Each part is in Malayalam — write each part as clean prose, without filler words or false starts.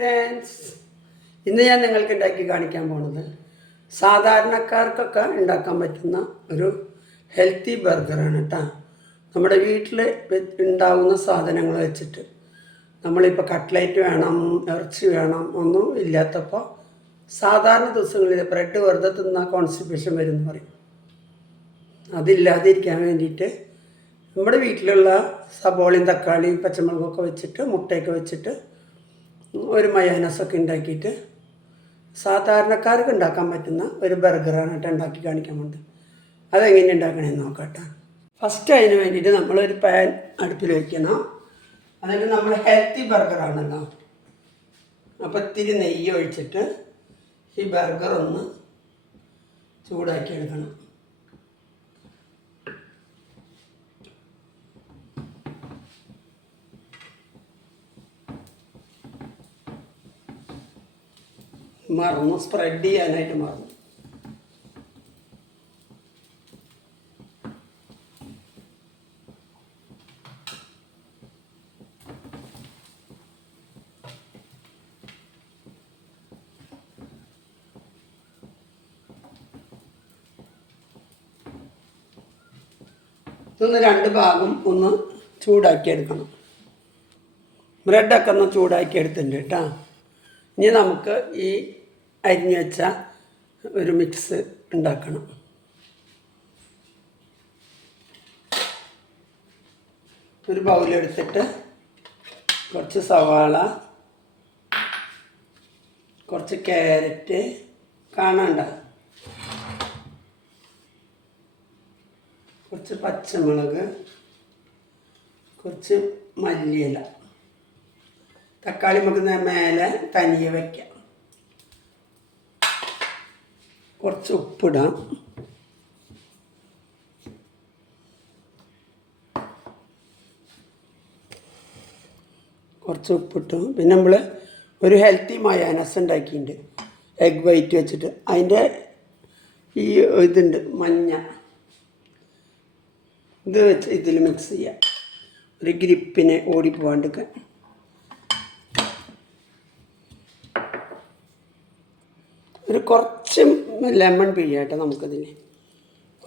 ഫ്രണ്ട്സ്, ഇന്ന് ഞാൻ നിങ്ങൾക്ക് ഉണ്ടാക്കി കാണിക്കാൻ പോണത് സാധാരണക്കാർക്കൊക്കെ ഉണ്ടാക്കാൻ പറ്റുന്ന ഒരു ഹെൽത്തി ബർഗറാണ് കേട്ടോ. നമ്മുടെ വീട്ടിൽ ഉണ്ടാവുന്ന സാധനങ്ങൾ വെച്ചിട്ട് നമ്മളിപ്പോൾ കട്ട്ലേറ്റ് വേണം, ഇറച്ചി വേണം ഒന്നും ഇല്ലാത്തപ്പോൾ സാധാരണ ദിവസങ്ങളിൽ ബ്രെഡ് വെറുതെ തിന്നാൽ കോൺസ്റ്റിപ്പേഷൻ വരും എന്ന് പറയും. അതില്ലാതിരിക്കാൻ വേണ്ടിയിട്ട് നമ്മുടെ വീട്ടിലുള്ള സബോളയും തക്കാളിയും പച്ചമുളകൊക്കെ വെച്ചിട്ട് മുട്ടയൊക്കെ വെച്ചിട്ട് ഒരു മയോനൈസൊക്കെ ഉണ്ടാക്കിയിട്ട് സാധാരണക്കാർക്ക് ഉണ്ടാക്കാൻ പറ്റുന്ന ഒരു ബർഗറാണ് കേട്ടോ ഉണ്ടാക്കി കാണിക്കാൻ വേണ്ടി. അതെങ്ങനെ ഉണ്ടാക്കണമെന്ന് നോക്കാം കേട്ടോ. ഫസ്റ്റ് അതിന് വേണ്ടിയിട്ട് നമ്മളൊരു പാൻ അടുപ്പിൽ വയ്ക്കണം. അതിൽ നമ്മൾ ഹെൽത്തി ബർഗറാണല്ലോ, അപ്പോൾ ഇത്തിരി നെയ്യ് ഒഴിച്ചിട്ട് ഈ ബർഗർ ഒന്ന് ചൂടാക്കി എടുക്കണം. മറന്നു, സ്പ്രെഡ് ചെയ്യാനായിട്ട് മറന്നു. ഇതൊന്ന് രണ്ട് ഭാഗം ഒന്ന് ചൂടാക്കിയെടുക്കണം. ബ്രെഡൊക്കെ ഒന്ന് ചൂടാക്കിയെടുത്തിട്ടുണ്ട് കേട്ടോ. ഇനി നമുക്ക് ഈ അരിഞ്ഞു വെച്ച ഒരു മിക്സ് ഉണ്ടാക്കണം. ഒരു ബൗളെടുത്തിട്ട് കുറച്ച് സവാള, കുറച്ച് ക്യാരറ്റ് കാണണ്ട, കുറച്ച് പച്ചമുളക്, കുറച്ച് മല്ലിയില, തക്കാളി നമുക്ക് മേലെ തനിയെ വയ്ക്കാം, കുറച്ച് ഉപ്പിടാം, കുറച്ച് ഉപ്പിട്ടു. പിന്നെ നമ്മൾ ഒരു ഹെൽത്തി മയോനൈസ് ഉണ്ടാക്കിയിട്ടുണ്ട് എഗ് വൈറ്റ് വെച്ചിട്ട്. അതിൻ്റെ ഈ ഇതുണ്ട് മഞ്ഞ, ഇത് വെച്ച് ഇതിൽ മിക്സ് ചെയ്യാം ഒരു ഗ്രിപ്പിനെ ഓടിപ്പോവാണ്ടൊക്കെ. ഒരു കുറച്ച് ലെമൺ പിഴിയാട്ടെ നമുക്കതിൽ.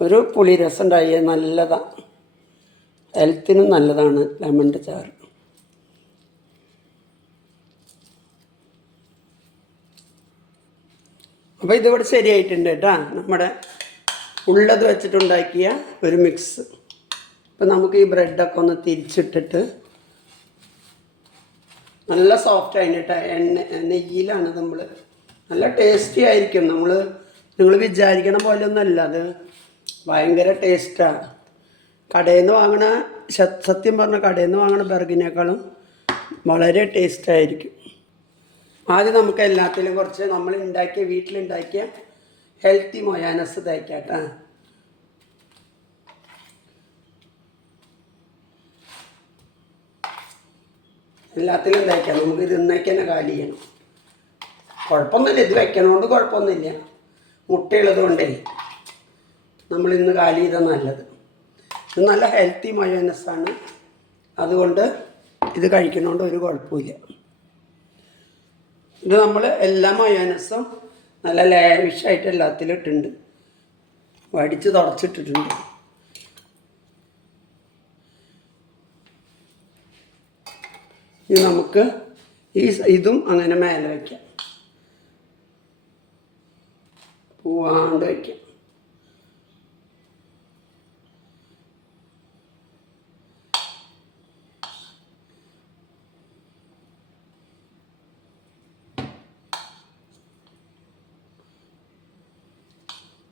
ഒരു പുളി രസം ഉണ്ടായാൽ നല്ലതാണ്, ഹെൽത്തിനും നല്ലതാണ് ലെമണിൻ്റെ ചാറ്. അപ്പോൾ ഇതിവിടെ ശരിയായിട്ടുണ്ട് കേട്ടോ, നമ്മുടെ ഉള്ളത് വെച്ചിട്ടുണ്ടാക്കിയ ഒരു മിക്സ്. ഇപ്പം നമുക്ക് ഈ ബ്രെഡൊക്കെ ഒന്ന് തിരിച്ചിട്ടിട്ട് നല്ല സോഫ്റ്റ് ആയിട്ട് നെയ്യിലാണ് നമ്മൾ, നല്ല ടേസ്റ്റി ആയിരിക്കും. നിങ്ങൾ വിചാരിക്കണ പോലെ ഒന്നുമല്ല, അത് ഭയങ്കര ടേസ്റ്റാണ്. കടയിൽ നിന്ന് വാങ്ങണ, സത്യം പറഞ്ഞ കടയിൽ നിന്ന് വാങ്ങണ ബർഗറിനേക്കാളും വളരെ ടേസ്റ്റായിരിക്കും. ആദ്യം നമുക്ക് എല്ലാത്തിലും കുറച്ച് നമ്മൾ വീട്ടിലുണ്ടാക്കിയ ഹെൽത്തി മയോനൈസ് തേക്കാം കേട്ടോ. എല്ലാത്തിലും തേക്കാം, നമുക്ക് ഇത് ഇന്നേക്ക് തന്നെ കാലി ചെയ്യണം. കുഴപ്പമൊന്നുമില്ല, ഇത് വെക്കണോണ്ട് കുഴപ്പമൊന്നുമില്ല. മുട്ടയുള്ളത് കൊണ്ടേ നമ്മളിന്ന് കാലി ചെയ്താൽ നല്ലത്. ഇത് നല്ല ഹെൽത്തി മയോനൈസാണ്, അതുകൊണ്ട് ഇത് കഴിക്കണോണ്ട് ഒരു കുഴപ്പമില്ല. ഇത് നമ്മൾ എല്ലാ മയോനൈസും നല്ല ലാവിഷായിട്ട് എല്ലാത്തിലും ഇട്ടിട്ടുണ്ട്, വടിച്ച് തുടച്ചിട്ടിട്ടുണ്ട്. ഇനി നമുക്ക് ഇതും അങ്ങനെ മേലെ വയ്ക്കാം, പോവാണ്ട് വയ്ക്കാം.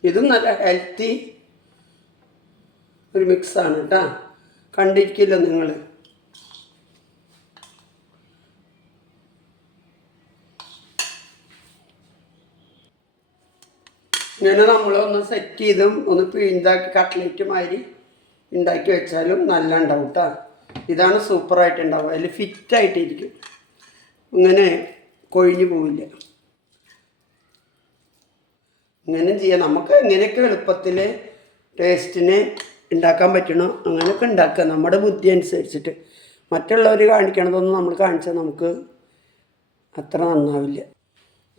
ഇതും നല്ല ഹെൽത്തി ഒരു മിക്സാണ് കേട്ടോ, കണ്ടിരിക്കില്ല നിങ്ങൾ. ഇങ്ങനെ നമ്മളൊന്ന് സെറ്റ് ചെയ്തും ഒന്ന് പിഴിഞ്ഞാക്കി കട്ട്ലേറ്റ് മാതിരി ഉണ്ടാക്കി വെച്ചാലും നല്ല ഉണ്ടാവും കേട്ടോ. ഇതാണ് സൂപ്പറായിട്ടുണ്ടാവും, അതിൽ ഫിറ്റായിട്ടിരിക്കും, ഇങ്ങനെ കൊഴിഞ്ഞു പോവില്ല. ഇങ്ങനെ ചെയ്യാം, നമുക്ക് എങ്ങനെയൊക്കെ എളുപ്പത്തിൽ ടേസ്റ്റിന് ഉണ്ടാക്കാൻ പറ്റണോ അങ്ങനെയൊക്കെ ഉണ്ടാക്കുക, നമ്മുടെ ബുദ്ധി അനുസരിച്ചിട്ട്. മറ്റുള്ളവർ കാണിക്കണതൊന്നും നമ്മൾ കാണിച്ചാൽ നമുക്ക് അത്ര നന്നാവില്ല.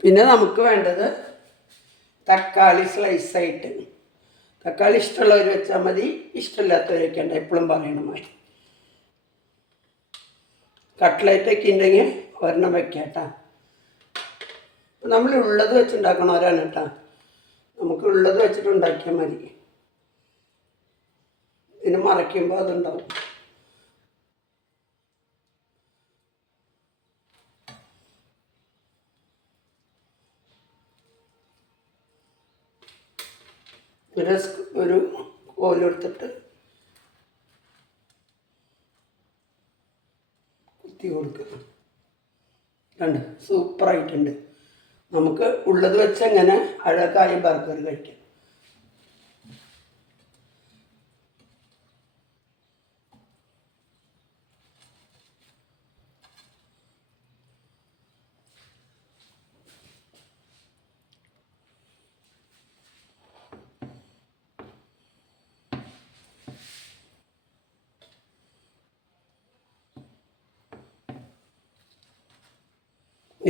പിന്നെ നമുക്ക് വേണ്ടത് തക്കാളി സ്ലൈസായിട്ട്. തക്കാളി ഇഷ്ടമുള്ളവർ വെച്ചാൽ മതി, ഇഷ്ടമില്ലാത്തവർ വെക്കേണ്ട, എപ്പോഴും പറയണമായി. കട്ട്ലറ്റൊക്കെ ഉണ്ടെങ്കിൽ ഒരെണ്ണം വെക്കാം കേട്ടോ. നമ്മൾ ഉള്ളത് വെച്ചുണ്ടാക്കണവരാണ് കേട്ടോ. നമുക്ക് ഉള്ളത് വെച്ചിട്ട് ഉണ്ടാക്കിയാൽ മതി. പിന്നെ മറയ്ക്കുമ്പോൾ അതുണ്ടാവും. ഒരു കോലെടുത്തിട്ട് കുത്തി കൊടുക്കുക. കണ്ട് സൂപ്പറായിട്ടുണ്ട്. നമുക്ക് ഉള്ളത് വെച്ച് എങ്ങനെ അഴകായി ബർഗർ കഴിക്കാം.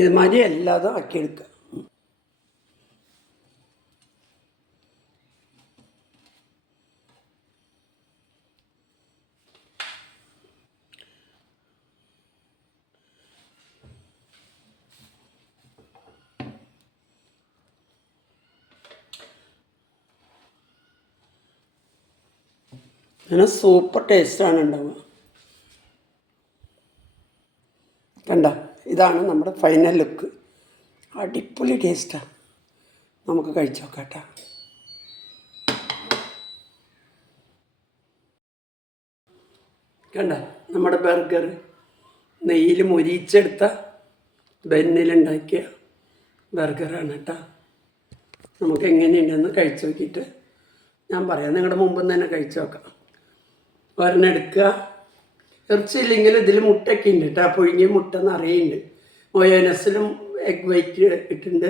ഇതുമാതിരി എല്ലാതും ആക്കിയെടുക്കുക. അങ്ങനെ സൂപ്പർ ടേസ്റ്റാണ് ഉണ്ടാവുക. കണ്ട, ഇതാണ് നമ്മുടെ ഫൈനൽ ലുക്ക്. അടിപൊളി ടേസ്റ്റാണ്. നമുക്ക് കഴിച്ചു നോക്കാം കേട്ടോ. കണ്ട, നമ്മുടെ ബർഗർ നെയ്യിൽ മൊരിച്ചെടുത്ത ബന്നിലുണ്ടാക്കിയ ബർഗറാണ് കേട്ടോ. നമുക്ക് എങ്ങനെയുണ്ടെന്ന് കഴിച്ചു നോക്കിയിട്ട് ഞാൻ പറയാം. നിങ്ങളുടെ മുമ്പ് തന്നെ കഴിച്ചു നോക്കാം. ഒരെണ്ണം എടുക്കുക. ഇറച്ചിയില്ലെങ്കിലും ഇതിൽ മുട്ടയൊക്കെ ഉണ്ട് കേട്ടോ. പുഴുങ്ങിയ മുട്ട നിറയുണ്ട്. മൊയോനസിലും എഗ് വൈറ്റ് ഇട്ടുണ്ട്,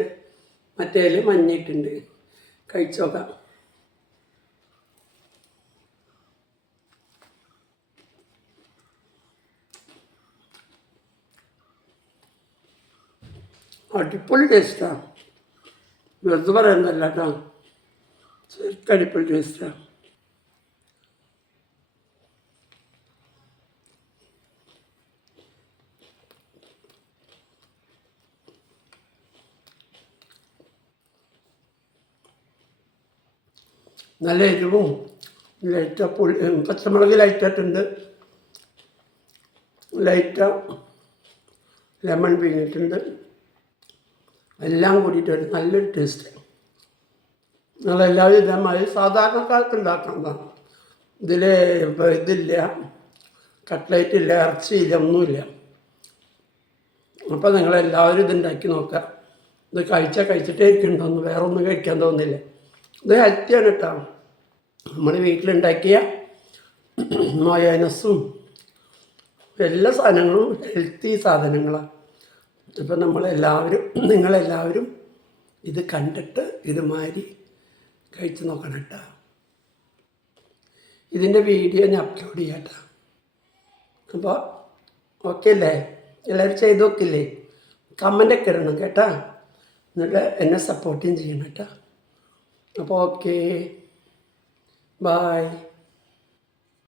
മറ്റേതിൽ മഞ്ഞിട്ടുണ്ട്. കഴിച്ചു നോക്കാം. അടിപൊളി ടേസ്റ്റാണ്. വെറുതെ പറയുന്നതല്ല കേട്ടോ, ശരിക്കും അടിപൊളി ടേസ്റ്റാണ്. നല്ല എരിവും ലൈറ്റ പച്ചമുളക് ലൈറ്റായിട്ടുണ്ട്, ലൈറ്റ ലെമൺ പിഴിഞ്ഞിട്ടുണ്ട്. എല്ലാം കൂടിയിട്ട് ഒരു നല്ലൊരു ടേസ്റ്റ്. നിങ്ങളെല്ലാവരും ഇതേമാതിരി സാധാരണക്കാർക്ക് ഉണ്ടാക്കുന്നതാണ്. ഇതിൽ ഇതില്ല, കട്ട്ലേറ്റ് ഇല്ല, ഇറച്ചിയില്ല, ഒന്നുമില്ല. അപ്പോൾ നിങ്ങളെല്ലാവരും ഇതുണ്ടാക്കി നോക്കുക. ഇത് കഴിച്ചിട്ടേ ഇരിക്കണ്ടോന്ന്, വേറെ ഒന്നും കഴിക്കാൻ തോന്നില്ല. ഇത് ഹെൽത്തിയാണ് കേട്ടോ. നമ്മൾ വീട്ടിലുണ്ടാക്കിയ മയോനസും എല്ലാ സാധനങ്ങളും ഹെൽത്തി സാധനങ്ങളാണ്. അപ്പം നിങ്ങളെല്ലാവരും ഇത് കണ്ടിട്ട് ഇതുമാതിരി കഴിച്ച് നോക്കണം കേട്ടോ. ഇതിൻ്റെ വീഡിയോ ഞാൻ അപ്ലോഡ് ചെയ്യാം കേട്ടോ. അപ്പോൾ ഓക്കെ അല്ലേ? എല്ലാവരും ചെയ്ത് നോക്കില്ലേ? കമൻ്റൊക്കെ ഇടണം കേട്ടോ. എന്നിട്ട് എന്നെ സപ്പോർട്ടും ചെയ്യണം കേട്ടോ. അപ്പോൾ ഓക്കെ, ബായ്.